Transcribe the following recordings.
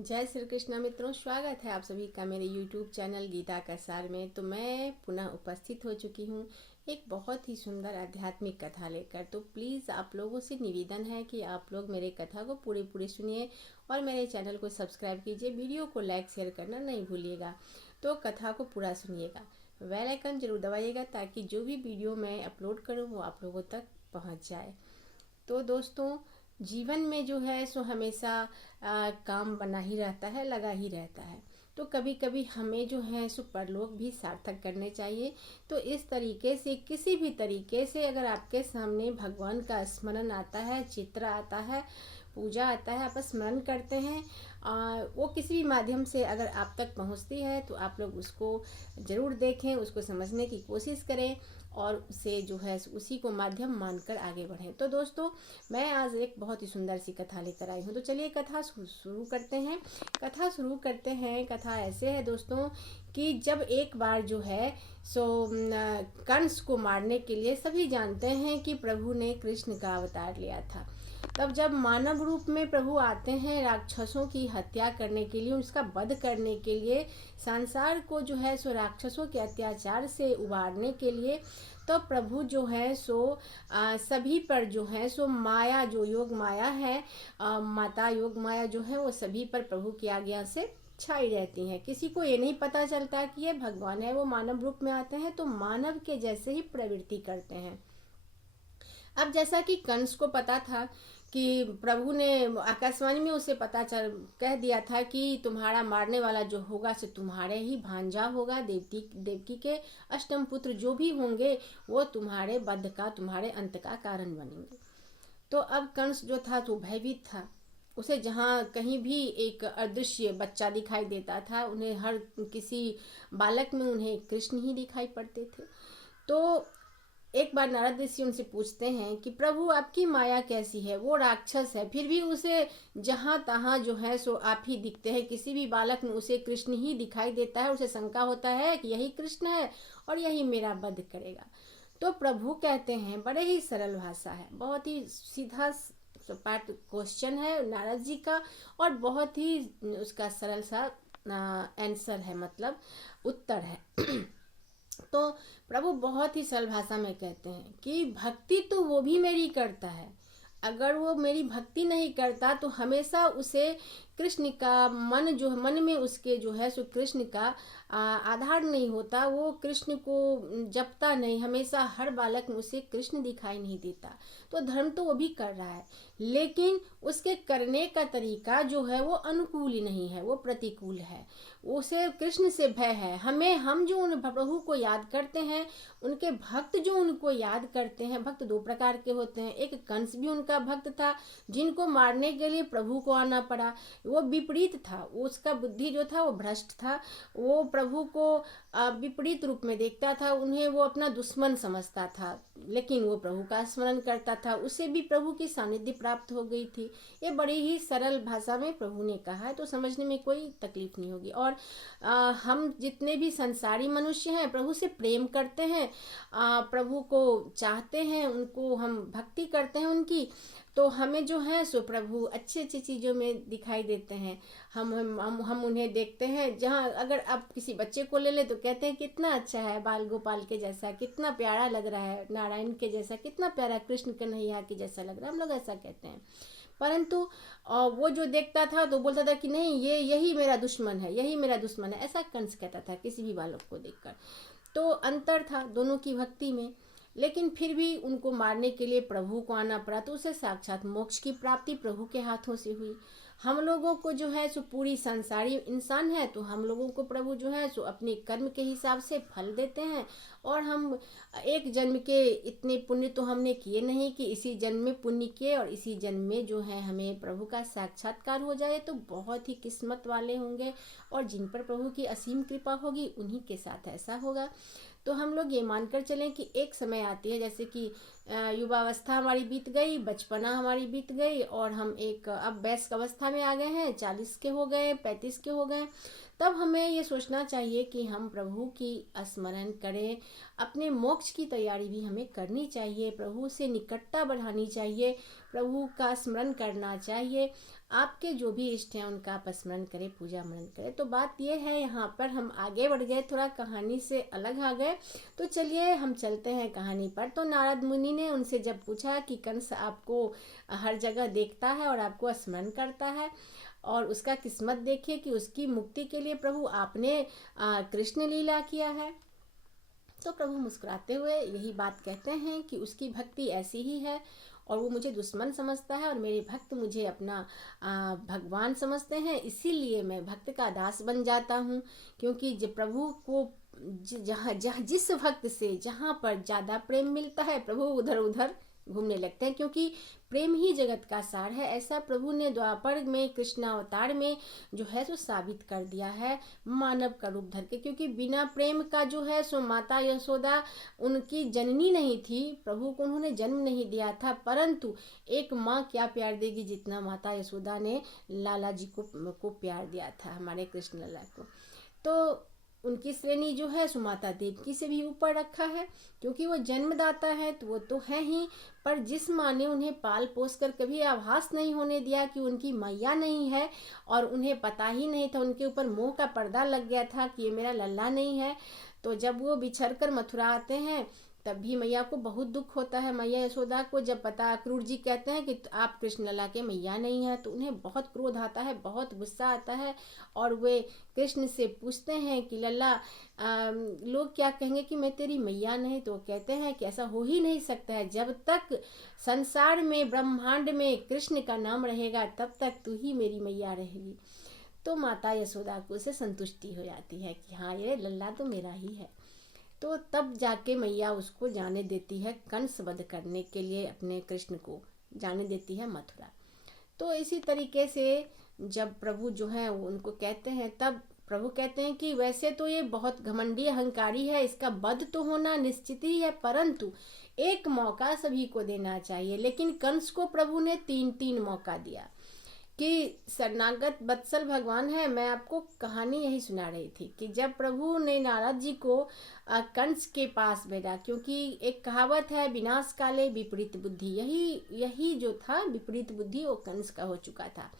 जय श्री कृष्ण मित्रों, स्वागत है आप सभी का मेरे YouTube चैनल गीता का सार में। तो मैं पुनः उपस्थित हो चुकी हूँ एक बहुत ही सुंदर आध्यात्मिक कथा लेकर। तो प्लीज़ आप लोगों से निवेदन है कि आप लोग मेरे कथा को पूरी सुनिए और मेरे चैनल को सब्सक्राइब कीजिए। वीडियो को लाइक शेयर करना नहीं भूलिएगा। तो कथा को पूरा सुनिएगा, बेल आइकन जरूर दबाइएगा ताकि जो भी वीडियो मैं अपलोड करूँ वो आप लोगों तक पहुँच जाए। तो दोस्तों, जीवन में जो है सो हमेशा काम बना ही रहता है, लगा ही रहता है। तो कभी कभी हमें जो है सो परलोक भी सार्थक करने चाहिए। तो इस तरीके से किसी भी तरीके से अगर आपके सामने भगवान का स्मरण आता है, चित्र आता है, पूजा आता है, आप स्मरण करते हैं, वो किसी भी माध्यम से अगर आप तक पहुंचती है तो आप लोग उसको ज़रूर देखें, उसको समझने की कोशिश करें और उसे जो है उसी को माध्यम मानकर आगे बढ़ें। तो दोस्तों, मैं आज एक बहुत ही सुंदर सी कथा लेकर आई हूँ। तो चलिए कथा शुरू करते हैं। कथा ऐसे है दोस्तों कि जब एक बार जो है सो कंस को मारने के लिए सभी जानते हैं कि प्रभु ने कृष्ण का अवतार लिया था। तब जब मानव रूप में प्रभु आते हैं राक्षसों की हत्या करने के लिए, उसका वध करने के लिए, संसार को जो है सो राक्षसों के अत्याचार से उबारने के लिए, तो प्रभु जो है सो सभी पर जो है सो माया, जो योग माया है, माता योग माया जो है वो सभी पर प्रभु की आज्ञा से छाई रहती हैं। किसी को ये नहीं पता चलता कि ये भगवान है। वो मानव रूप में आते हैं तो मानव के जैसे ही प्रवृत्ति करते हैं। अब जैसा कि कंस को पता था कि प्रभु ने आकाशवाणी में उसे पता चल कह दिया था कि तुम्हारा मारने वाला जो होगा से तुम्हारे ही भांजा होगा, देवकी के अष्टम पुत्र जो भी होंगे वो तुम्हारे वध का, तुम्हारे अंत का कारण बनेंगे। तो अब कंस जो था तो भयभीत था। उसे जहाँ कहीं भी एक अदृश्य बच्चा दिखाई देता था, उन्हें हर किसी बालक में उन्हें कृष्ण ही दिखाई पड़ते थे। तो एक बार नारद ऋषि उनसे पूछते हैं कि प्रभु आपकी माया कैसी है, वो राक्षस है फिर भी उसे जहाँ तहाँ जो है सो आप ही दिखते हैं, किसी भी बालक में उसे कृष्ण ही दिखाई देता है। उसे शंका होता है कि यही कृष्ण है और यही मेरा वध करेगा। तो प्रभु कहते हैं, बड़े ही सरल भाषा है, बहुत ही सीधा सपाट क्वेश्चन है नारद जी का और बहुत ही उसका सरल सा आंसर है, मतलब उत्तर है। तो प्रभु बहुत ही सरल भाषा में कहते हैं कि भक्ति तो वो भी मेरी करता है, अगर वो मेरी भक्ति नहीं करता तो हमेशा उसे कृष्ण का मन जो मन में उसके जो है सो कृष्ण का आधार नहीं होता, वो कृष्ण को जपता नहीं, हमेशा हर बालक में उसे कृष्ण दिखाई नहीं देता। तो धर्म तो वो भी कर रहा है, लेकिन उसके करने का तरीका जो है वो अनुकूल ही नहीं है, वो प्रतिकूल है। उसे कृष्ण से भय है। हम जो उन प्रभु को याद करते हैं, उनके भक्त जो उनको याद करते हैं, भक्त दो प्रकार के होते हैं। एक कंस भी उनका भक्त था, जिनको मारने के लिए प्रभु को आना पड़ा। वो विपरीत था, उसका बुद्धि जो था वो भ्रष्ट था। वो प्रभु को विपरीत रूप में देखता था, उन्हें वो अपना दुश्मन समझता था, लेकिन वो प्रभु का स्मरण करता था, उसे भी प्रभु की सानिध्य प्राप्त हो गई थी। ये बड़ी ही सरल भाषा में प्रभु ने कहा है, तो समझने में कोई तकलीफ नहीं होगी। और हम जितने भी संसारी मनुष्य हैं प्रभु से प्रेम करते हैं, प्रभु को चाहते हैं, उनको हम भक्ति करते हैं उनकी, तो हमें जो है सो प्रभु अच्छी अच्छी चीज़ों में दिखाई देते हैं। हम उन्हें देखते हैं। जहाँ अगर आप किसी बच्चे को ले ले तो कहते हैं कितना अच्छा है, बाल गोपाल के जैसा, कितना प्यारा लग रहा है, नारायण के जैसा, कितना प्यारा, कृष्ण कन्हैया के जैसा लग रहा है, हम लोग ऐसा कहते हैं। परंतु वो जो देखता था तो बोलता था कि नहीं, ये यही मेरा दुश्मन है, यही मेरा दुश्मन है, ऐसा कंस कहता था किसी भी बालक को देखकर। तो अंतर था दोनों की भक्ति में, लेकिन फिर भी उनको मारने के लिए प्रभु को आना पड़ा। तो उसे साक्षात मोक्ष की प्राप्ति प्रभु के हाथों से हुई। हम लोगों को जो है सो पूरी संसारी इंसान है तो हम लोगों को प्रभु जो है सो अपने कर्म के हिसाब से फल देते हैं। और हम एक जन्म के इतने पुण्य तो हमने किए नहीं कि इसी जन्म में पुण्य किए और इसी जन्म में जो है हमें प्रभु का साक्षात्कार हो जाए। तो बहुत ही किस्मत वाले होंगे और जिन पर प्रभु की असीम कृपा होगी उन्हीं के साथ ऐसा होगा। तो हम लोग ये मानकर चलें कि एक समय आती है, जैसे कि युवावस्था हमारी बीत गई, बचपना हमारी बीत गई और हम एक अब वयस्क अवस्था में आ गए हैं, 40 के हो गए, 35 के हो गए। तब हमें ये सोचना चाहिए कि हम प्रभु की स्मरण करें, अपने मोक्ष की तैयारी भी हमें करनी चाहिए, प्रभु से निकटता बढ़ानी चाहिए, प्रभु का स्मरण करना चाहिए। आपके जो भी इष्ट हैं उनका आप स्मरण करें, पूजा मनन करें। तो बात ये है, यहाँ पर हम आगे बढ़ गए, थोड़ा कहानी से अलग आ गए। तो चलिए हम चलते हैं कहानी पर। तो नारद मुनि ने उनसे जब पूछा कि कंस आपको हर जगह देखता है और आपको स्मरण करता है, और उसका किस्मत देखिए कि उसकी मुक्ति के लिए प्रभु आपने कृष्ण लीला किया है। तो प्रभु मुस्कुराते हुए यही बात कहते हैं कि उसकी भक्ति ऐसी ही है, और वो मुझे दुश्मन समझता है और मेरे भक्त मुझे अपना भगवान समझते हैं, इसीलिए मैं भक्त का दास बन जाता हूँ। क्योंकि जब प्रभु को जहाँ जहाँ जिस भक्त से जहाँ पर ज़्यादा प्रेम मिलता है, प्रभु उधर उधर घूमने लगते हैं, क्योंकि प्रेम ही जगत का सार है। ऐसा प्रभु ने द्वापर में कृष्ण अवतार में जो है सो साबित कर दिया है, मानव का रूप धर के। क्योंकि बिना प्रेम का जो है सो माता यशोदा उनकी जननी नहीं थी, प्रभु को उन्होंने जन्म नहीं दिया था, परंतु एक माँ क्या प्यार देगी जितना माता यशोदा ने लाला जी को प्यार दिया था, हमारे कृष्ण लाला को। तो उनकी श्रेणी जो है सो माता देवकी से भी ऊपर रखा है, क्योंकि वो जन्मदाता है तो वो तो है ही, पर जिस माँ ने उन्हें पाल पोस कर कभी आभास नहीं होने दिया कि उनकी मैया नहीं है, और उन्हें पता ही नहीं था, उनके ऊपर मोह का पर्दा लग गया था कि ये मेरा लल्ला नहीं है। तो जब वो बिछड़ कर मथुरा आते हैं तब भी मैया को बहुत दुख होता है। मैया यशोदा को जब पता, क्रूर जी कहते हैं कि आप कृष्ण लला के मैया नहीं है, तो उन्हें बहुत क्रोध आता है, बहुत गुस्सा आता है, और वे कृष्ण से पूछते हैं कि लल्ला लोग क्या कहेंगे कि मैं तेरी मैया नहीं। तो कहते हैं कि ऐसा हो ही नहीं सकता है, जब तक संसार में ब्रह्मांड में कृष्ण का नाम रहेगा तब तक तू ही मेरी मैया रहेगी। तो माता यशोदा को उसे संतुष्टि हो जाती है कि हाँ ये लल्ला तो मेरा ही है। तो तब जाके मैया उसको जाने देती है, कंस वध करने के लिए अपने कृष्ण को जाने देती है मथुरा। तो इसी तरीके से जब प्रभु जो है उनको कहते हैं, तब प्रभु कहते हैं कि वैसे तो ये बहुत घमंडी अहंकारी है, इसका वध तो होना निश्चित ही है, परंतु एक मौका सभी को देना चाहिए। लेकिन कंस को प्रभु ने 3 मौका दिया कि शरणागत वत्सल भगवान है। मैं आपको कहानी यही सुना रही थी कि जब प्रभु ने नारद जी को कंस के पास भेजा, क्योंकि एक कहावत है विनाश काले विपरीत बुद्धि, यही जो था विपरीत बुद्धि वो कंस का हो चुका था।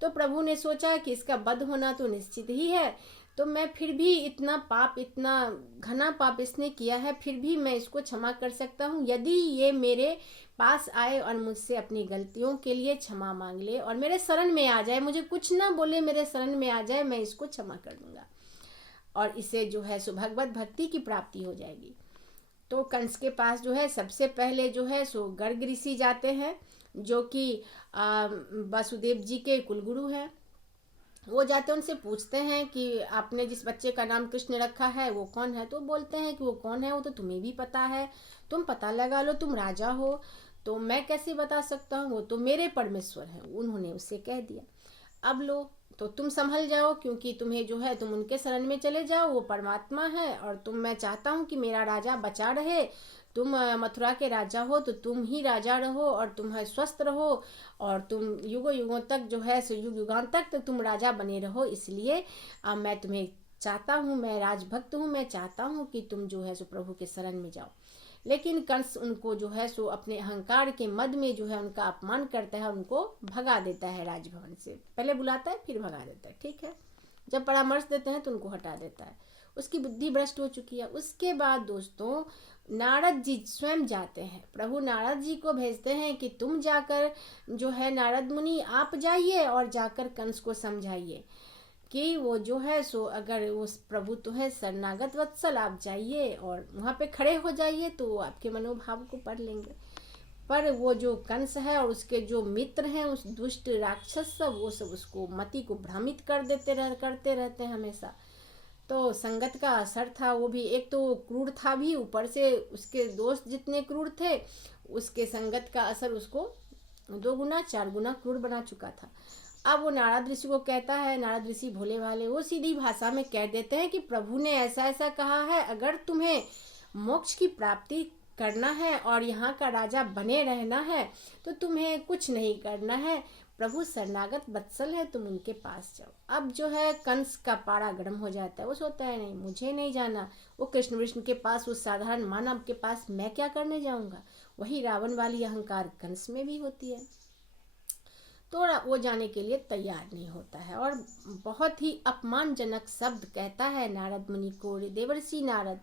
तो प्रभु ने सोचा कि इसका वध होना तो निश्चित ही है, तो मैं फिर भी इतना पाप, इतना घना पाप इसने किया है, फिर भी मैं इसको क्षमा कर सकता हूँ यदि ये मेरे पास आए और मुझसे अपनी गलतियों के लिए क्षमा मांग ले और मेरे शरण में आ जाए, मुझे कुछ ना बोले, मेरे शरण में आ जाए, मैं इसको क्षमा कर दूंगा और इसे जो है सो भगवत भक्ति की प्राप्ति हो जाएगी। तो कंस के पास जो है सबसे पहले जो है सो गर्ग ऋषि जाते हैं, जो कि वासुदेव जी के कुलगुरु हैं। वो जाते उनसे पूछते हैं कि आपने जिस बच्चे का नाम कृष्ण रखा है वो कौन है। तो बोलते हैं कि वो कौन है वो तो तुम्हें भी पता है, तुम पता लगा लो, तुम राजा हो। तो मैं कैसे बता सकता हूँ, वो तो मेरे परमेश्वर हैं, उन्होंने उससे कह दिया। अब लो तो तुम संभल जाओ, क्योंकि तुम्हें जो है तुम उनके शरण में चले जाओ, वो परमात्मा है, और मैं चाहता हूँ कि मेरा राजा बचा रहे। तुम मथुरा के राजा हो तो तुम ही राजा रहो और तुम स्वस्थ रहो, और तुम युगों युगों तक जो है युग युगान तक तो तुम राजा बने रहो। इसलिए मैं तुम्हें चाहता हूँ, मैं राजभक्त हूँ, मैं चाहता हूँ कि तुम जो है सो प्रभु के शरण में जाओ। लेकिन कंस उनको जो है सो अपने अहंकार के मद में जो है उनका अपमान करता है, उनको भगा देता है राजभवन से। पहले बुलाता है फिर भगा देता है, ठीक है। जब परामर्श देते हैं तो उनको हटा देता है, उसकी बुद्धि भ्रष्ट हो चुकी है। उसके बाद दोस्तों नारद जी स्वयं जाते हैं, प्रभु नारद जी को भेजते हैं कि तुम जाकर जो है नारद मुनि आप जाइए और जाकर कंस को समझाइए कि वो जो है सो अगर वो प्रभु तो है शरणागत वत्सल, आप जाइए और वहाँ पे खड़े हो जाइए तो वो आपके मनोभाव को पढ़ लेंगे। पर वो जो कंस है और उसके जो मित्र हैं, उस दुष्ट राक्षस सब, वो सब उसको मति को भ्रमित करते रहते हैं हमेशा। तो संगत का असर था, वो भी एक तो क्रूर था भी, ऊपर से उसके दोस्त जितने क्रूर थे, उसके संगत का असर उसको 2 गुना 4 गुना क्रूर बना चुका था। अब वो नारद ऋषि को कहता है, नारद ऋषि भोले भाले, वो सीधी भाषा में कह देते हैं कि प्रभु ने ऐसा ऐसा कहा है, अगर तुम्हें मोक्ष की प्राप्ति करना है और यहाँ का राजा बने रहना है तो तुम्हें कुछ नहीं करना है, प्रभु शरणागत वत्सल है, तुम उनके पास जाओ। अब जो है कंस का पारा गर्म हो जाता है, वो सोचता है नहीं मुझे नहीं जाना, वो कृष्ण विष्णु के पास, उस साधारण मानव के पास मैं क्या करने जाऊंगा। वही रावण वाली अहंकार कंस में भी होती है। तो वो जाने के लिए तैयार नहीं होता है और बहुत ही अपमानजनक शब्द कहता है नारद मुनि को। देवर्षि नारद,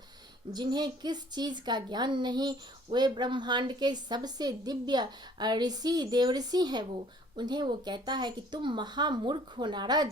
जिन्हें किस चीज़ का ज्ञान नहीं, वे ब्रह्मांड के सबसे दिव्य ऋषि देवर्षि हैं वो, उन्हें वो कहता है कि तुम महामूर्ख हो नारद।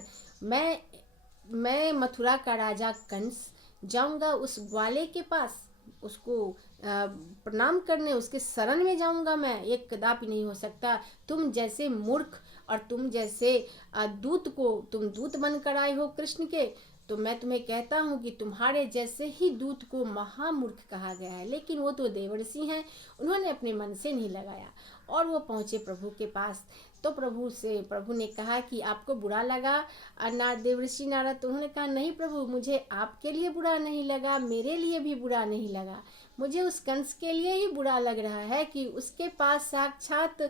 मैं मथुरा का राजा कंस जाऊंगा उस ग्वाले के पास, उसको प्रणाम करने, उसके शरण में जाऊंगा मैं? ये कदापि नहीं हो सकता। तुम जैसे मूर्ख और तुम जैसे दूत को, तुम दूत बनकर आए हो कृष्ण के, तो मैं तुम्हें कहता हूँ कि तुम्हारे जैसे ही दूत को महामूर्ख कहा गया है। लेकिन वो तो देवर्षि हैं, उन्होंने अपने मन से नहीं लगाया और वो पहुँचे प्रभु के पास। तो प्रभु ने कहा कि आपको बुरा लगा देवर्षि नारद? तो उन्होंने कहा नहीं प्रभु, मुझे आपके लिए बुरा नहीं लगा, मेरे लिए भी बुरा नहीं लगा, मुझे उस कंस के लिए ही बुरा लग रहा है कि उसके पास साक्षात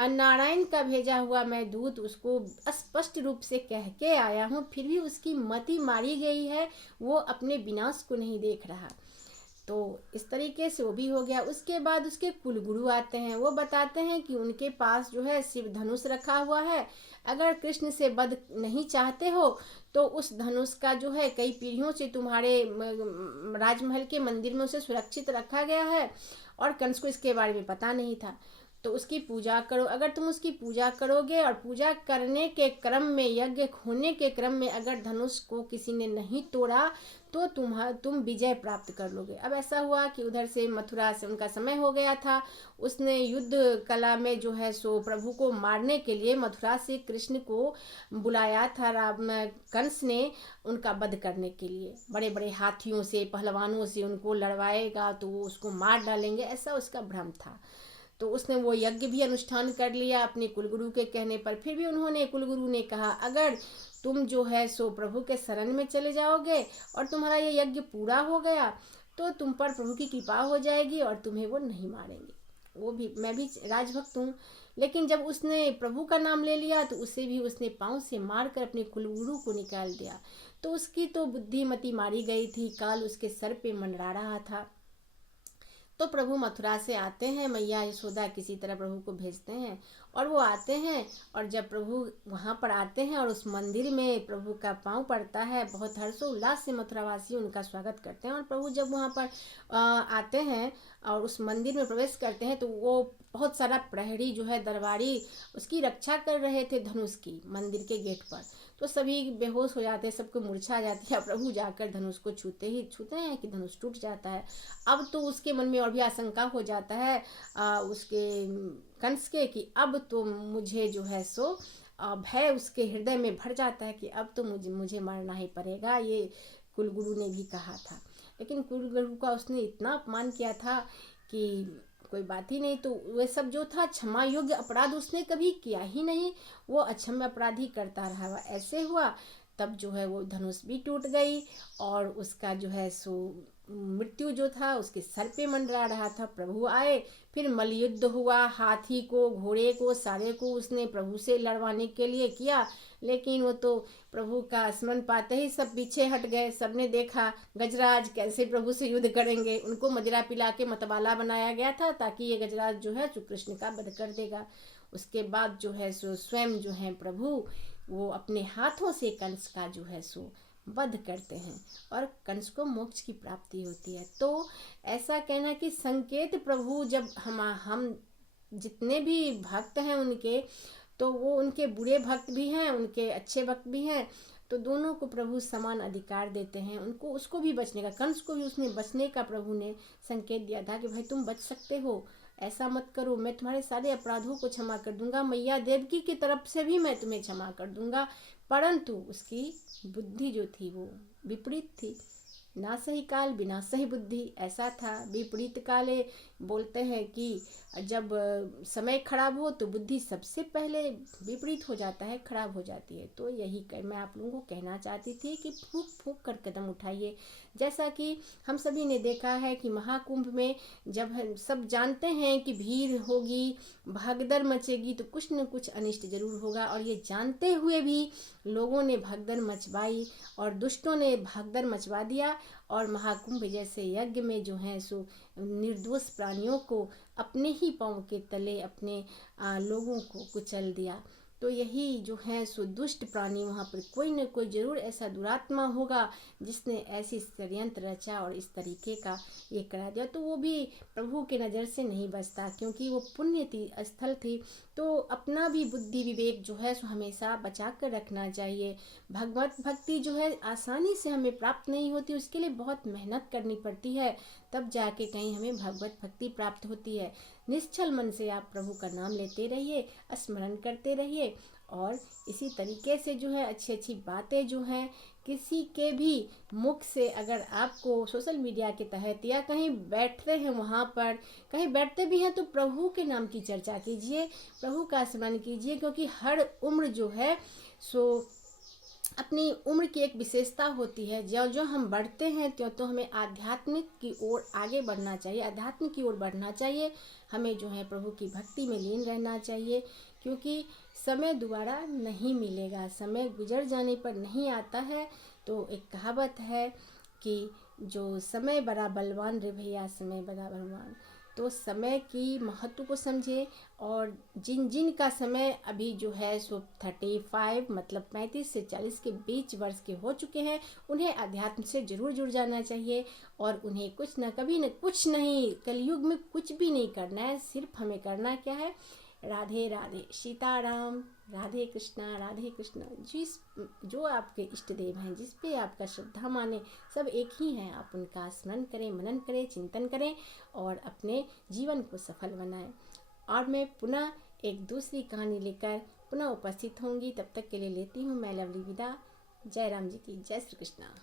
नारायण का भेजा हुआ मैं दूत उसको स्पष्ट रूप से कह के आया हूँ, फिर भी उसकी मति मारी गई है, वो अपने विनाश को नहीं देख रहा। तो इस तरीके से वो भी हो गया। उसके बाद उसके कुलगुरु आते हैं, वो बताते हैं कि उनके पास जो है शिव धनुष रखा हुआ है, अगर कृष्ण से वध नहीं चाहते हो तो उस धनुष का जो है कई पीढ़ियों से तुम्हारे राजमहल के मंदिर में उसे सुरक्षित रखा गया है और कंस को इसके बारे में पता नहीं था। तो उसकी पूजा करो, अगर तुम उसकी पूजा करोगे और पूजा करने के क्रम में, यज्ञ होने के क्रम में अगर धनुष को किसी ने नहीं तोड़ा तो तुम विजय प्राप्त कर लोगे। अब ऐसा हुआ कि उधर से मथुरा से उनका समय हो गया था, उसने युद्ध कला में जो है सो प्रभु को मारने के लिए मथुरा से कृष्ण को बुलाया था कंस ने, उनका वध करने के लिए। बड़े बड़े हाथियों से, पहलवानों से उनको लड़वाएगा तो वो उसको मार डालेंगे, ऐसा उसका भ्रम था। तो उसने वो यज्ञ भी अनुष्ठान कर लिया अपने कुलगुरु के कहने पर। फिर भी कुलगुरु ने कहा अगर तुम जो है सो प्रभु के शरण में चले जाओगे और तुम्हारा ये यज्ञ पूरा हो गया तो तुम पर प्रभु की कृपा हो जाएगी और तुम्हें वो नहीं मारेंगे। वो भी, मैं भी राजभक्त हूँ। लेकिन जब उसने प्रभु का नाम ले लिया तो उसे भी उसने पाँव से मार कर अपने कुलगुरु को निकाल दिया। तो उसकी तो बुद्धिमती मारी गई थी, काल उसके सर पे मंडरा रहा था। तो प्रभु मथुरा से आते हैं, मैया यशोदा किसी तरह प्रभु को भेजते हैं और वो आते हैं। और जब प्रभु वहाँ पर आते हैं और उस मंदिर में प्रभु का पाँव पड़ता है, बहुत हर्षोल्लास से मथुरावासी उनका स्वागत करते हैं। और प्रभु जब वहाँ पर आते हैं और उस मंदिर में प्रवेश करते हैं तो वो बहुत सारा प्रहरी जो है, दरबारी उसकी रक्षा कर रहे थे धनुष की, मंदिर के गेट पर। तो सभी बेहोश हो जाते हैं, सबको मूर्छा आ जाती है। प्रभु जाकर धनुष को छूते हैं कि धनुष टूट जाता है। अब तो उसके मन में और भी आशंका हो जाता है उसके कंस के कि अब तो मुझे जो है सो भय उसके हृदय में भर जाता है कि अब तो मुझे मरना ही पड़ेगा, ये कुलगुरु ने भी कहा था। लेकिन कुलगुरु का उसने इतना अपमान किया था कि कोई बात ही नहीं। तो वह सब जो था क्षमा योग्य अपराध उसने कभी किया ही नहीं, वो अक्षम्य अपराधी करता रहा। ऐसे हुआ तब जो है वो धनुष भी टूट गई और उसका जो है सो मृत्यु जो था उसके सर पे मंडरा रहा था। प्रभु आए, फिर मल्लयुद्ध हुआ, हाथी को, घोड़े को, सारे को उसने प्रभु से लड़वाने के लिए किया। लेकिन वो तो प्रभु का स्मरण पाते ही सब पीछे हट गए। सबने देखा गजराज कैसे प्रभु से युद्ध करेंगे, उनको मदिरा पिला के मतवाला बनाया गया था ताकि ये गजराज जो है कृष्ण का वध कर देगा। उसके बाद जो है सो स्वयं जो है प्रभु वो अपने हाथों से कंस का जो है सो वध करते हैं और कंस को मोक्ष की प्राप्ति होती है। तो ऐसा कहना कि संकेत प्रभु जब हम जितने भी भक्त हैं उनके, तो वो उनके बुरे भक्त भी हैं, उनके अच्छे भक्त भी हैं, तो दोनों को प्रभु समान अधिकार देते हैं। उनको, उसको भी बचने का, कंस को भी उसने बचने का प्रभु ने संकेत दिया था कि भाई तुम बच सकते हो, ऐसा मत करो, मैं तुम्हारे सारे अपराधों को क्षमा कर दूंगा, मैया देवकी की तरफ से भी मैं तुम्हें क्षमा कर दूंगा। परंतु उसकी बुद्धि जो थी वो विपरीत थी। ना सही काल बिना सही बुद्धि, ऐसा था। विपरीत काले बोलते हैं कि जब समय खराब हो तो बुद्धि सबसे पहले विपरीत हो जाता है, खराब हो जाती है। तो यही मैं आप लोगों को कहना चाहती थी कि फूंक फूंक कर कदम उठाइए। जैसा कि हम सभी ने देखा है कि महाकुंभ में जब सब जानते हैं कि भीड़ होगी, भगदड़ मचेगी, तो कुछ न कुछ अनिष्ट जरूर होगा, और ये जानते हुए भी लोगों ने भगदड़ मचवाई और दुष्टों ने भगदड़ मचवा दिया। और महाकुंभ जैसे यज्ञ में जो है सो निर्दोष प्राणियों को अपने ही पांव के तले अपने लोगों को कुचल दिया। तो यही जो है सो दुष्ट प्राणी, वहाँ पर कोई न कोई जरूर ऐसा दुरात्मा होगा जिसने ऐसी षड्यंत्र रचा और इस तरीके का ये करा दिया। तो वो भी प्रभु के नज़र से नहीं बचता, क्योंकि वो पुण्य स्थल थी। तो अपना भी बुद्धि विवेक जो है सो हमेशा बचा कर रखना चाहिए। भगवत भक्ति जो है आसानी से हमें प्राप्त नहीं होती, उसके लिए बहुत मेहनत करनी पड़ती है, तब जाके कहीं हमें भगवत भक्ति प्राप्त होती है। निश्चल मन से आप प्रभु का नाम लेते रहिए, स्मरण करते रहिए, और इसी तरीके से जो है अच्छी अच्छी बातें जो हैं किसी के भी मुख से, अगर आपको सोशल मीडिया के तहत या कहीं बैठते हैं, वहाँ पर कहीं बैठते भी हैं, तो प्रभु के नाम की चर्चा कीजिए, प्रभु का स्मरण कीजिए, क्योंकि हर उम्र जो है सो अपनी उम्र की एक विशेषता होती है। जो जो हम बढ़ते हैं त्यों तो हमें आध्यात्मिक की ओर आगे बढ़ना चाहिए, आध्यात्म की ओर बढ़ना चाहिए। हमें जो है प्रभु की भक्ति में लीन रहना चाहिए, क्योंकि समय दोबारा नहीं मिलेगा, समय गुजर जाने पर नहीं आता है। तो एक कहावत है कि जो समय बड़ा बलवान रे भैया, समय बड़ा बलवान। तो समय की महत्व को समझे, और जिन जिन का समय अभी जो है सो 35 मतलब 35 से 40 के बीच वर्ष के हो चुके हैं, उन्हें अध्यात्म से जरूर जुड़ जाना चाहिए। और उन्हें कुछ न कभी न कुछ नहीं, कलयुग में कुछ भी नहीं करना है। सिर्फ हमें करना क्या है, राधे राधे सीताराम, राधे कृष्णा, जिस जो आपके इष्ट देव हैं, जिस पे आपका श्रद्धा माने, सब एक ही हैं। आप उनका स्मरण करें, मनन करें, चिंतन करें और अपने जीवन को सफल बनाएं। और मैं पुनः एक दूसरी कहानी लेकर पुनः उपस्थित होंगी। तब तक के लिए लेती हूँ मैं लवली विदा। जय राम जी की जय, श्री कृष्णा।